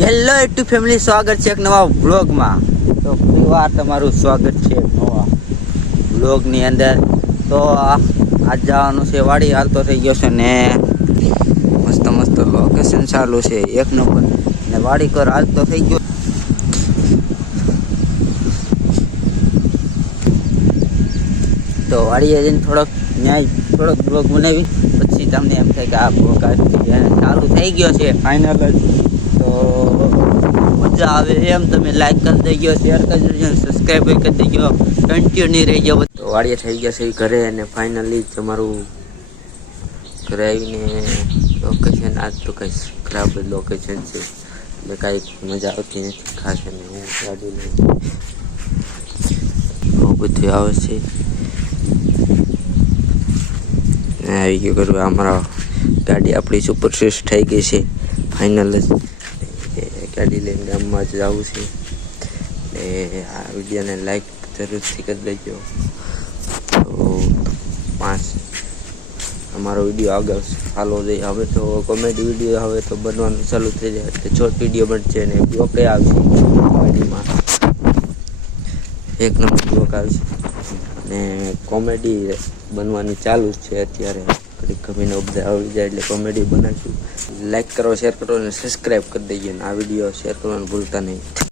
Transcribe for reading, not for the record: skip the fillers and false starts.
Hello YouTube family, સ્વાગત છે એક નવા વ્લોગમાં. તો ફરીવાર તમારું સ્વાગત છે નવા વ્લોગની અંદર. તો આજ જવાનું છે વાડી. હાલતો થઈ ગયો છે ને મસ્ત મસ્ત લોકેશન ચાલુ છે એક નંબર. ને વાડી કર હાલતો થઈ ગયો. તો વાડીએ જઈને થોડોક બ્લોગ બનાવી પછી તમને એમ થાય કે આ બ્લોગ ચાલુ થઈ ગયો છે ફાઇનલ જ. તો મજા આવે એમ તમે લાઈક કરી દેજો, શેર કરી દેજો, સબસ્ક્રાઈબ કરી દેજો, કન્ટિન્યુ રહી જાવ. તો વાડીએ થઈ ગયા છે ઘરે અને ફાઇનલી તમારું ઘરે આવીને લોકેશન આજ તો કંઈ ખરાબ જ લોકેશન છે એટલે કાંઈ મજા આવતી નથી ખાસ. અને હું ગાડી લઈને બહુ બધું આવે છે. આવી ગયું કરવા અમારા ગાડી આપણી સુપર શ્રેષ્ઠ થઈ ગઈ છે ફાઇનલ જ. ગાડી લઈને ગામમાં જ જવું છે. એટલે આ વિડીયોને લાઈક જરૂરથી કરી દેજો. તો અમારો વિડીયો આગળ ચાલુ જાય. હવે તો કોમેડી વિડીયો હવે તો બનવાનું ચાલુ થઈ જાય એટલે શોર્ટ વિડીયો બનશે ને બ્લોક આવશે. કોમેડીમાં એક નંબર બ્લોક આવશે ને કોમેડી બનવાની ચાલુ જ છે અત્યારે. ઘડી કમીને બધા આવી જાય એટલે કોમેડી બનાવીશું. લાઈક કરો, શેર કરો અને સબસ્ક્રાઈબ કરી દેજો. અને આ વિડીયો શેર કરવાનું ભૂલતા નહીં.